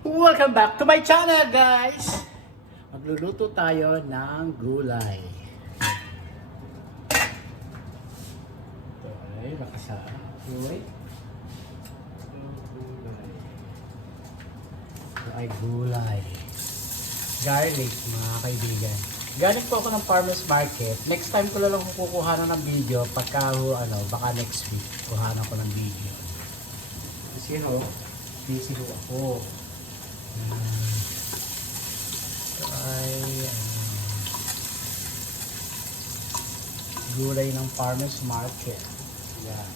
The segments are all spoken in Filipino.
Welcome back to my channel, guys! Magluluto tayo ng gulay. Ito ay gulay. Ito ay gulay. Garlic, mga kaibigan. Galing po ako ng farmer's market. Next time ko lang kukuha ng video pagka baka next week kuhanan ko ng video. Kasi busy ako. Ito ay gulay ng farmer's market. Yan.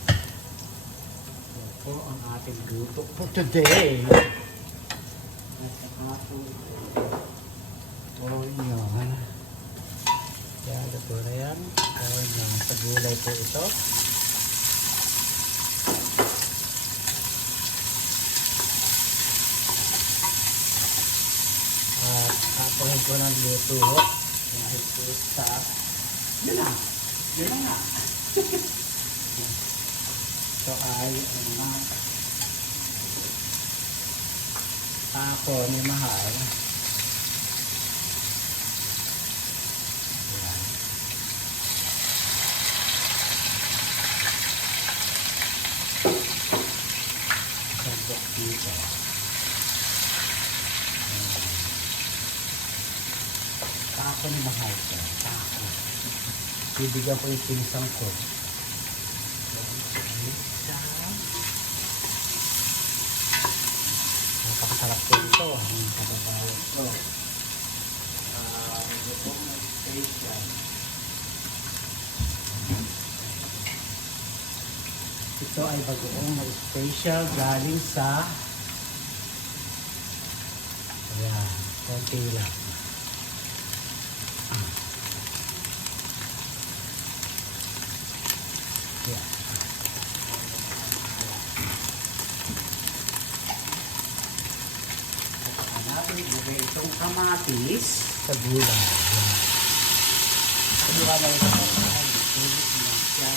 Yan po ang ating luto for today. Yan. Yan, luto na yan. Yan, sa gulay po ito. At tapuhin ko ng luto. Dahil po sa... Yun na nga. Ito ay tapo ni Mahal. Yan. Sandok dito. Tapo ni Mahal siya. Tapo. Bibigyan ko yung pinsang ko. Napakasarap po ito. Ang kababayan ito. Ito na special. Ito ay bagoong na special galing sa ayan, konti lang. Yeah. Natin ilagay itong kamatis sa gulay. Subukan na ito ng tulis lang siya.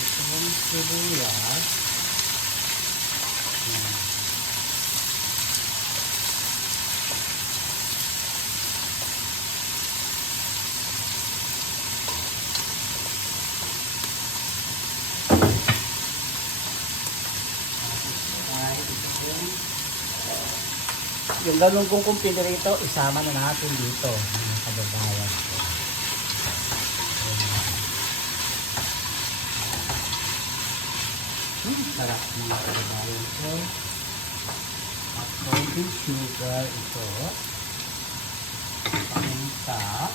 Itong sibuyas. Yung ganun kong kumpili rito, isama na natin dito, mga kababayan ko. Sarap mga kababayan ko. At konting sugar ito. Paminta.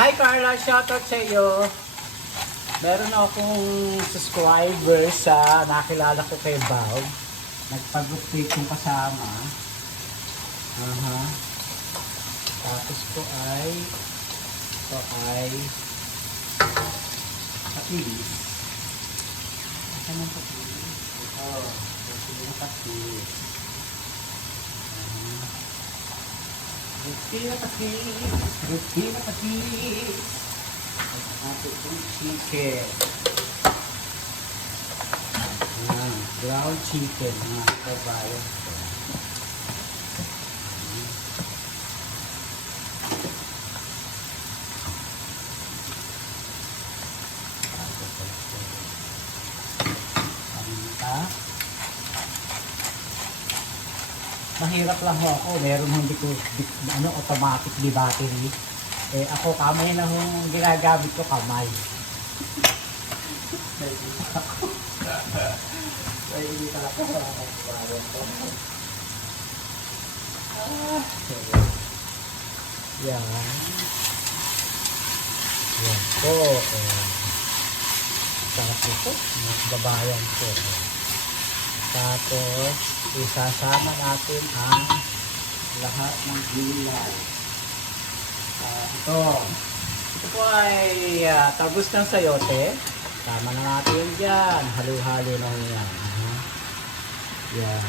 Hi Carla, shoutout sa iyo. Meron akong subscriber sa nakilala ko kay Bob. Nagpag-update yung kasama. Tapos ito ay patilis. Asan ang patilis? Ito patilis. Roti na patilis. At itong chicken. Ground chicken, mga kabayan. Mahirap lang ako. Meron hindi ko automatic di battery. Ako kamay na hong ginagamit ko kamay. Ay, hindi pala ko sa kabayan ko. Yan. Yan po. Sarap ito. Mga kababayan ko. Tapos, isasama natin ang lahat ng gulay. Ito po ay tabos ng sayote. Tama na natin dyan. Halo-halo na yan. Yan.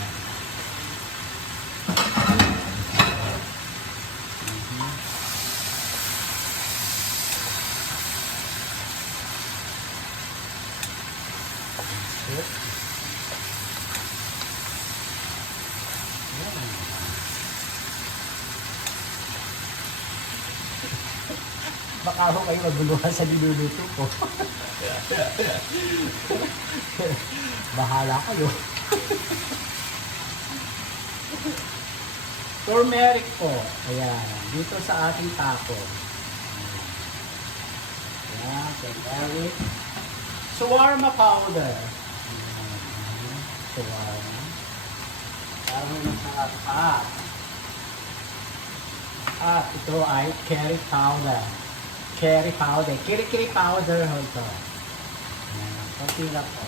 Baka ho kayo maguluhan sa niluluto ko. Bahala kayo. Turmeric po. Ayan. Dito sa ating taco. Ayan. Turmeric. Shawarma powder. Ayan. Shawarma. Parang masarap. At ito ay curry powder. Curry powder. Kiri-kiri powder ho ito. Ayan. Kunti lang po.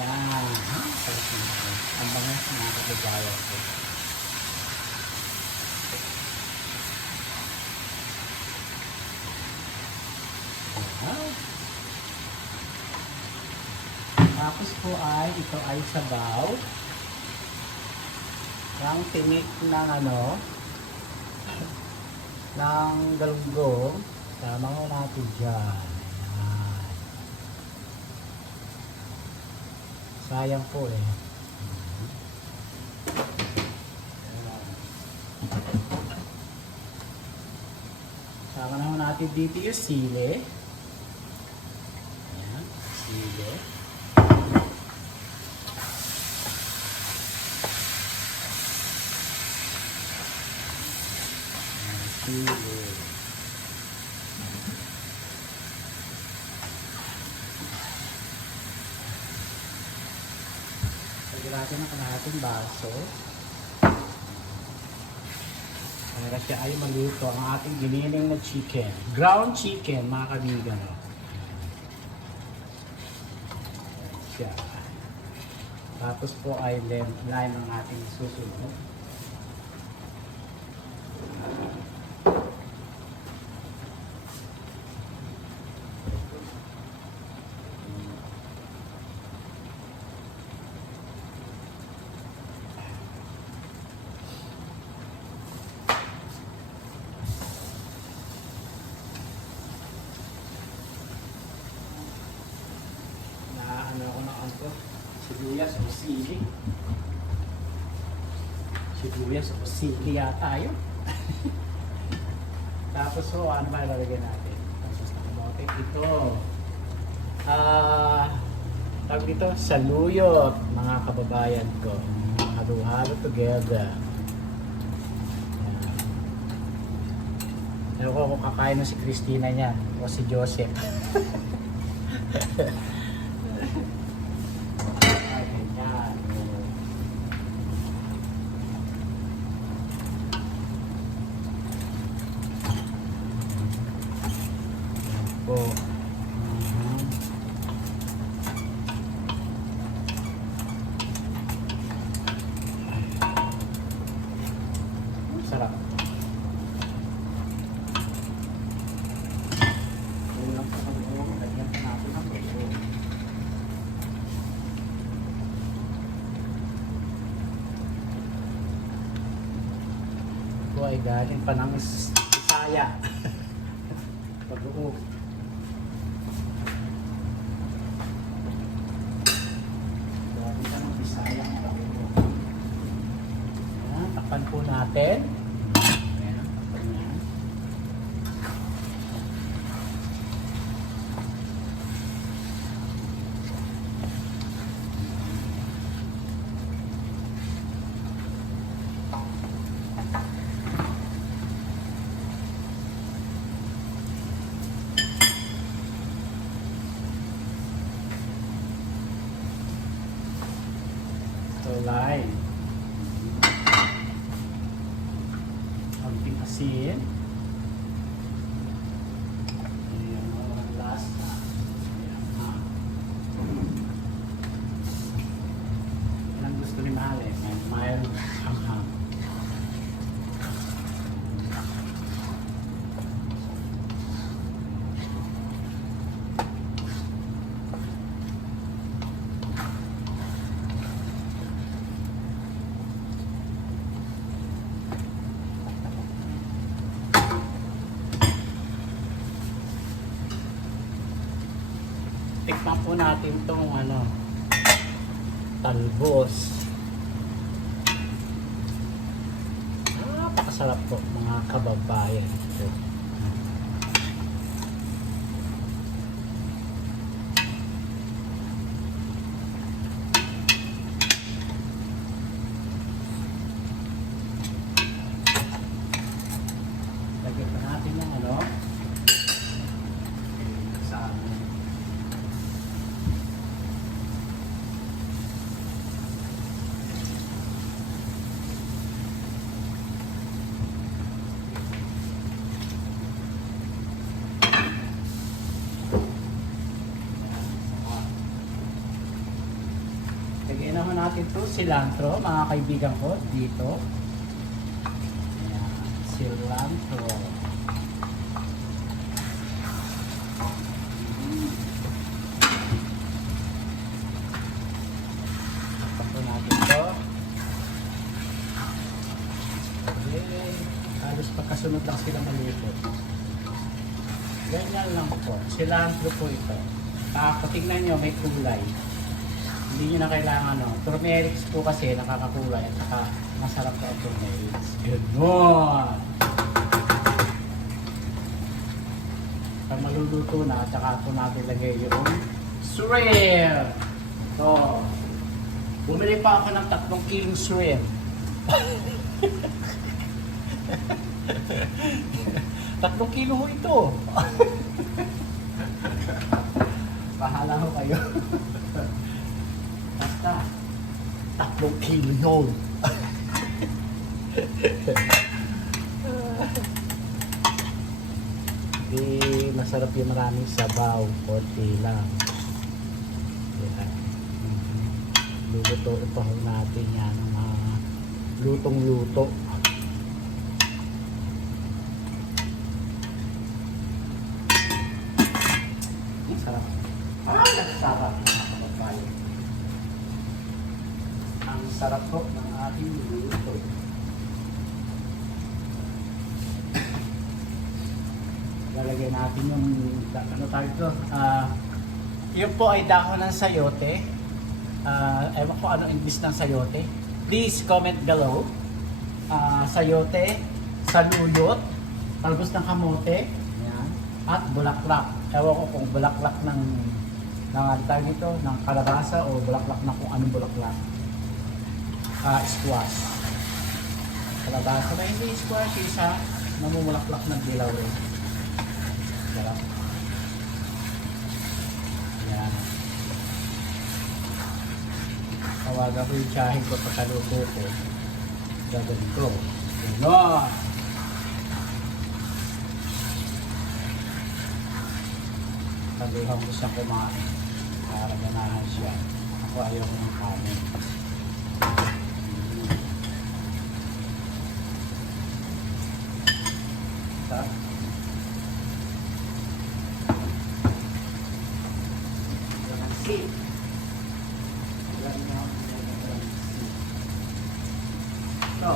Ayan. Ang bangas na nakakagaya ko. Tapos po ay, ito ay sabaw. Ang tinik ng ng galunggong. Tama ko natin dyan. Ayan. Sayang po eh. Sama naman natin dito yung sili. Ayan, sili. Sili. Pagkirasin ng kalahating baso. Para siya ay maluto ang ating giniling na chicken. Ground chicken, mga kaibigan. Siya. Tapos po ay lime ang ating susunod. Sibuyas o sili. Sibuyas o sili yata yun. Tapos so, ano ba ilalagay natin? Tapos na kamote. Ito. Tawag dito, saluyot, mga kababayan ko. Halo-halo together. Pero kung kakain mo si Christina niya o si Joseph. Sarap. Ulang pa ng ulang, lagyan pa natin ang buo. Ito ay galing pa ng Bisaya. Pag-uog. Galing pa ng Bisaya ang pag-uog. Ayan, takpan po natin. Lime. Konting asin. Ayan, last na. Ayan, gusto ni Mahal eh. Mayroon hanghang. Tikman po natin itong talbos. Napakasarap po mga kababayan. cilantro, mga kaibigan ko, dito. Ayan, cilantro. Tapos natin ito. Okay. Halos pagkasunod lang sila maluto. Ganyan lang po. Cilantro po ito. Tapos tingnan nyo, may kulay. Hindi nyo na kailangan, no? Turmeric po kasi nakakakulay at saka masarap po ang turmeric. Ganon! Pag maluluto na, at saka po natin lagay yung shrimp. So, bumili pa ako ng 3 kilong shrimp. 3 kilo ho ito. Bahala ho kayo. Basta, 3 kilo yun. Di masarap yung maraming sabaw. Konti lang. Yan. Luluto pa ho natin yan ng mga lutong-luto. Sarap. Sarap mga kapatbayan. Ang sarap po ng ating luto. Lalagyan natin yung ano tawag ito. Yun po ay dahon ng sayote. Ewan ko ano English ng sayote. Please comment below. Sayote, saluyot, talbos ng kamote, yan, at bulaklak. Ewan ko kung bulaklak ng tawag nito, ng kalabasa o bulaklak ng kung anong bulaklak. Squash. Kalabasa na hindi squash, isa namumulaklak ng dilaw rin. Sarap. Yan. Tawagan ko yung tsahin ko pagkaluto ko. Gagawin ko. Ganon! Taluhan ko siya kumain. Para ganahan siya. Ako ayaw ko ng kanin. Sarap. Kalamansi. So,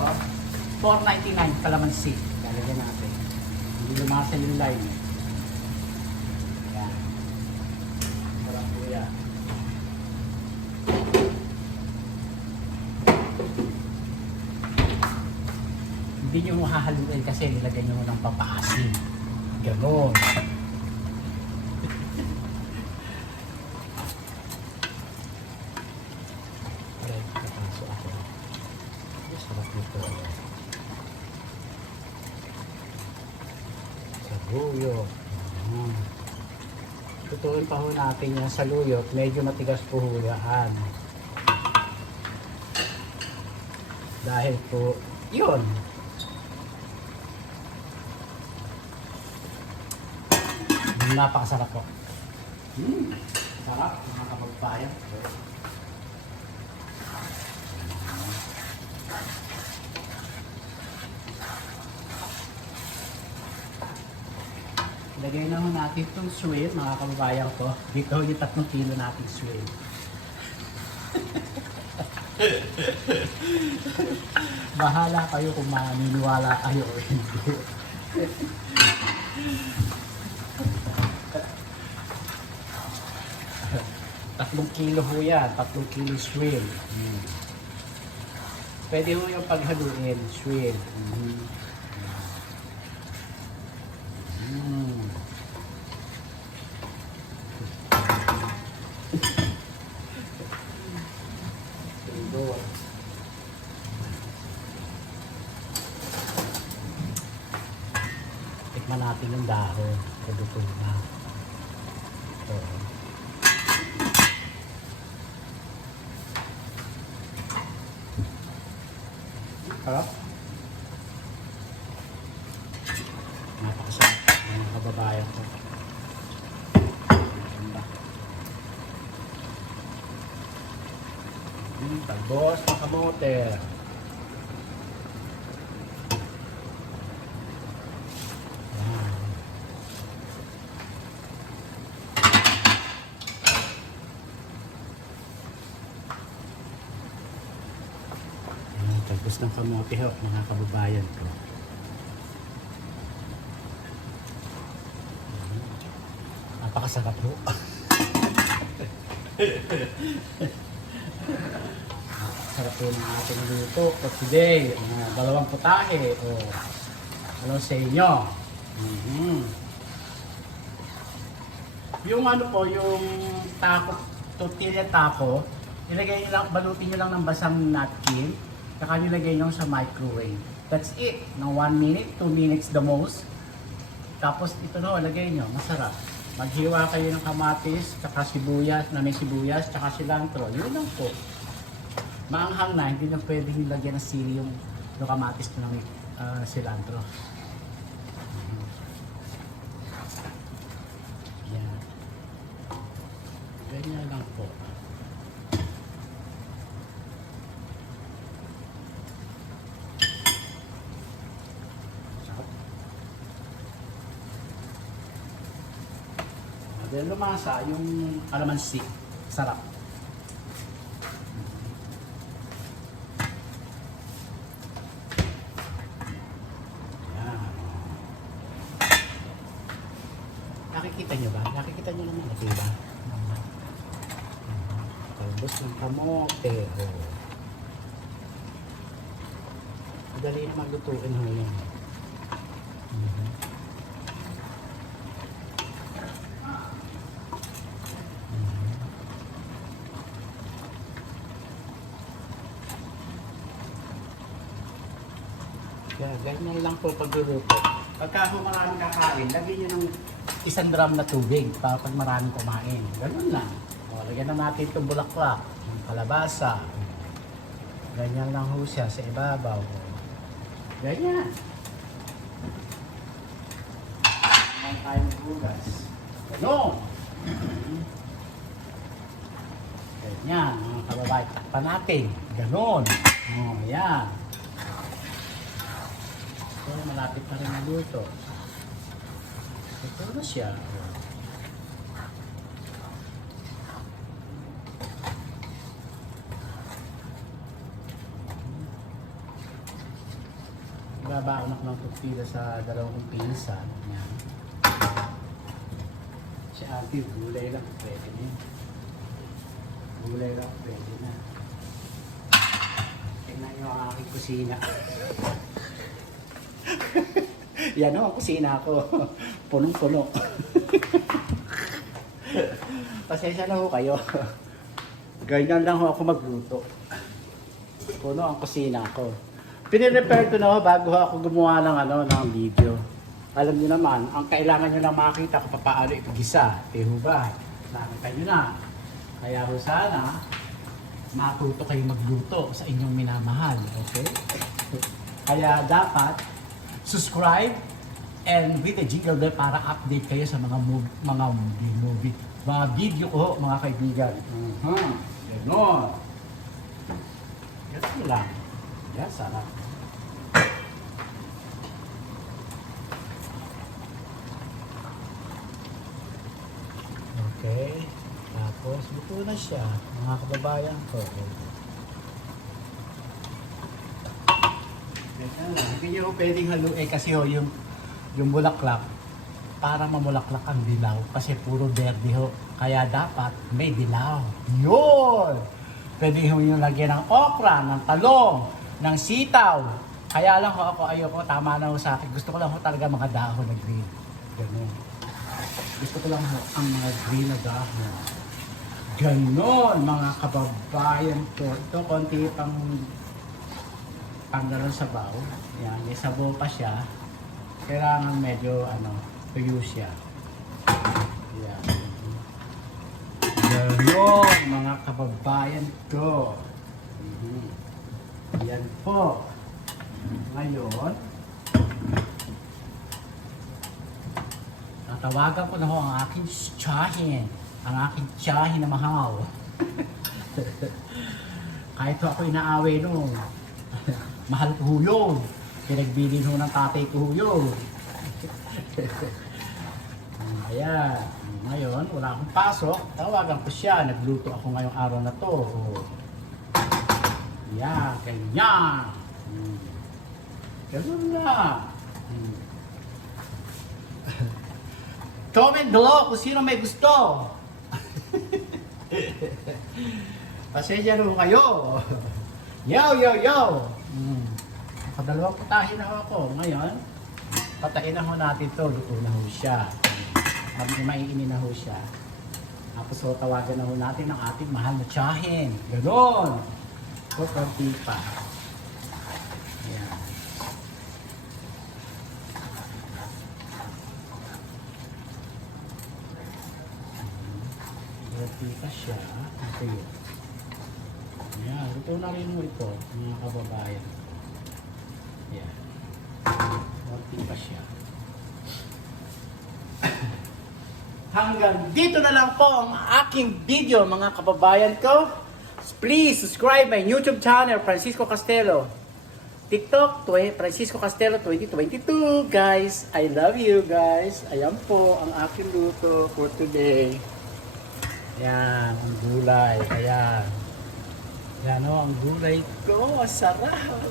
$4.99 kalamansi. Lalagyan natin. Hindi lumasal yung line. Yan. Sarap po yan. Hindi nyo mahahaluin kasi nilagay nyo ng papaasin. Ganon. Aray, nakaso ako. Sarap nito. Saluyot. Tutuin pa ho natin yung saluyot. Medyo matigas po ho yan. Dahil po, yun. Napakasarap po. Sarap, mga kapagbayan. Lagay naman natin itong shrimp, mga kababayan ko. Dito yung 3 kilo natin shrimp. Bahala kayo kung maniniwala kayo o hindi. 3 kilo ho yan, 3 kilo shrimp. Pwede ho yung paghaluin, shrimp. Tikman natin yung dahon. Pagduto na. Ito. Harap. Napakasarap ng mga kababayan ko. Talbos ng kamote. Yan. Talbos ng kamote ho, mga kababayan ko. Napakasarap ho. Sarap po ng ating luto for today. Dalawang putahe. Ano sa inyo? Yung ano po, yung taco, tortilla taco, ilagay nyo lang, balutin nyo lang ng basang napkin, saka nilagay nyo sa microwave. That's it. Ng 1 minute, 2 minutes the most. Tapos ito no, lagay nyo. Masarap. Maghiwa kayo ng kamatis, tsaka sibuyas, na may sibuyas, tsaka cilantro. Yun lang po. Maanghang na, hindi na pwedeng nilagyan ng sili yung kamatis na may cilantro. Yan. Ganyan lang po. Then lumasa yung kalamansi. Sarap. Yan. Nakikita nyo ba? Nakikita nyo naman. Okay ba? Talbos ng kamote. Madali naman lutuin ho yan. Yeah, ganyan lang po pagluluto. Pagka maraming kakain, lagyan nyo ng 1 drum na tubig para pag maraming kumain. Ganun lang. Lagyan na natin itong bulaklak, yung kalabasa. Ganyan lang ho siya sa ibabaw. Ganyan. Ganyan tayo maghugas. Ganun. Ganyan, mga kababayan. Takpan natin. Ganun. Yan. So, malapit na rin maluto. Ito na siya. Babaon ako ng tortilla sa dalawang pinsan. Yan. Si Ate, gulay lang. Pwede na. Gulay lang. Pwede na. Tingnan nyo ang aking kusina. Yan o, ang kusina ko. Punong-puno. Pasensya na ho kayo. Ganyan lang ho ako magluto. Puno ang kusina ko. Pinirepair ko na ho bago ako gumawa ng video. Alam niyo naman, ang kailangan niyo lang makita kung paano ito gisa. Ba? Nakita niyo na. Kaya ho sana, matuto kayo magluto sa inyong minamahal. Okay? Kaya dapat, subscribe and with the jingle bell para update kayo sa mga video ko, mga kaibigan. Ganon. Ganun lang. Yan, sarap. Okay. Tapos, luto na siya. Mga kababayan ko. Hindi nyo pwedeng haluin kasi ho, yung bulaklak, para mamulaklak ang dilaw kasi puro verde ho. Kaya dapat may dilaw. Yun! Pwede ho yung lagyan ng okra, ng talong, ng sitaw. Kaya lang ho ako, ayoko, tama na ho sa akin. Gusto ko lang ho talaga mga dahon na green. Ganun. Gusto ko lang ho ang mga green na dahon. Ganon, mga kababayan ko. Ito, konti pang gano'n sabaw. Yan, may sabaw pa siya. Kailangan medyo, tuyo siya. Yan. Ganon, mga kababayan ko. Yan po. Ngayon, tatawagan ko na ho ang aking tsahin. Ang aking tsahin na mahal. Kahit ako inaaway no. Mahal ko ho yun. Pinagbilin ho ng tatay ko ho yun. Ayan. Ngayon, wala akong pasok. Tawagan ko siya. Nagluto ako ngayong araw na to. Yan, ganyan. Ganun na. Comment below kung sino may gusto. Pasensya rin kayo. Yo, yo, yo. Nakadalawang putahin na ako. Ngayon, patayin na ho natin to. Luto na ho siya. Maiinin na ho siya. Tapos so, tawagan na ho natin ang ating mahal na tiyahin. Ganon. So, konti pa. Ayan. Konti pa siya. Ito yun. Ayan. Luto na rin mo ito, mga kababayan. Ayan. Konti pa siya. Hanggang dito na lang po ang aking video, mga kababayan ko. Please subscribe my YouTube channel, Francisco Castelo. TikTok, Francisco Castelo 2022. Guys, I love you guys. Ayan po ang aking luto for today. Ayan, ang gulay. Ayan. Ayan o, ang gulay ko. Sarap.